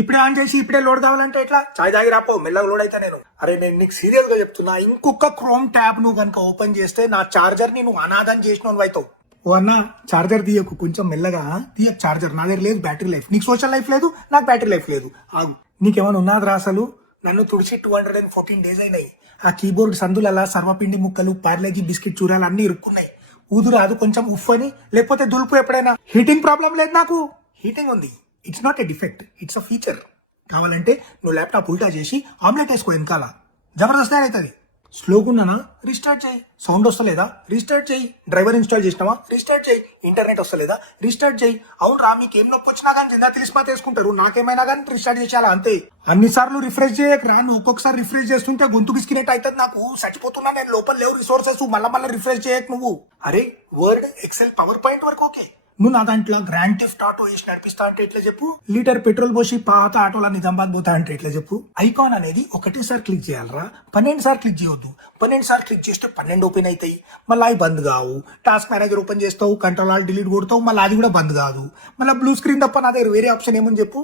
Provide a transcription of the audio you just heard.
ఇప్పుడే ఆన్ చేసి ఇప్పుడే లోడ్ కావాలంటే ఎట్లా? చాయ్ తాగి రాపో, మెల్లగా లోడ్ అయితే నేను. అరే నేను నీకు సీరియస్ గా చెప్తున్నా, ఇంకొక క్రోమ్ ట్యాబ్ నువ్వు కనుక ఓపెన్ చేస్తే నా చార్జర్ ని నువ్వు అనాథం చేసిన అవుతావు. ఓ అన్న చార్జర్ తీయకు, కొంచెం మెల్లగా తీయకు చార్జర్. నా దగ్గర లేదు బ్యాటరీ లైఫ్, నీకు సోషల్ లైఫ్ లేదు, నాకు బ్యాటరీ లైఫ్ లేదు. ఆగు, నీకేమైనా ఉన్నదిరా అసలు? నన్ను తుడిచి 214 days అయినాయి. ఆ కీబోర్డ్ సందులలా సర్వపిండి ముక్కలు, పార్లేజీ బిస్కెట్ చూరాలు అన్ని ఇరుక్కున్నాయి. ఊదు రాదు కొంచెం ఉఫ్ అని, లేకపోతే దులుపు ఎప్పుడైనా. హీటింగ్ ప్రాబ్లం లేదు నాకు, హీటింగ్ ఉంది. It's not a defect, it's a feature. కావాలంటే నువ్వు ల్యాప్టాప్ ఉల్టా చేసి ఆమ్లెట్ వేసుకో వెనకాల, జబర్దస్త్ అవుతుంది. స్లోగున్నానా? రీస్టార్ట్ చేయి. సౌండ్ వస్తలేదా? రీస్టార్ట్ చేయి. డ్రైవర్ ఇన్స్టాల్ చేసినావా? రీస్టార్ట్ చేయి. ఇంటర్నెట్ వస్తలేదా? రీస్టార్ట్ చేయి. అవును రా, మీకు ఏం నొప్పి వచ్చినా కానీ జిందా తెలిసిపా తీసుకుంటారు, నాకేమైనా కానీ రీస్టార్ట్ చేసేయాలా అంతే. అన్నిసార్లు రిఫ్రెష్ చేయక రా, నువ్వు ఒక్కొక్కసారి రిఫ్రెష్ చేస్తుంటే గొంతు బిస్కినెట్ అవుతుంది నాకు, చచ్చిపోతున్నా నేను. లోపల లేవు రిసోర్సెస్, మళ్ళీ రిఫ్రెష్ చేయక నువ్వు. అరే వర్డ్, ఎక్సెల్, పవర్ పాయింట్ వరకు ఓకే, నువ్వు నా దాంట్లో గ్రాండ్ థెఫ్ట్ ఆటో వేసి నడిపిస్తా అంటే ఎట్లా చెప్పు? లీటర్ పెట్రోల్ పోసి పాత ఆటోల నిజామాబాద్ పోతా అంటే ఎట్లా చెప్పు? ఐకాన్ అనేది ఒకటేసారి క్లిక్ చేయాలరా, 12 సార్లు క్లిక్ చేయొద్దు. 12 సార్లు క్లిక్ చేస్తే 12 ఓపెన్ అవుతాయి, మళ్ళీ అవి బంద్ కావు. టాస్క్ మేనేజర్ ఓపెన్ చేస్తావు, కంట్రోల్ ఆల్ డిలీట్ కొడతావు, మళ్ళీ అది కూడా బంద్ కాదు. మళ్ళీ బ్లూ స్క్రీన్ తప్ప నా దగ్గర వేరే ఆప్షన్ ఏమని చెప్పు?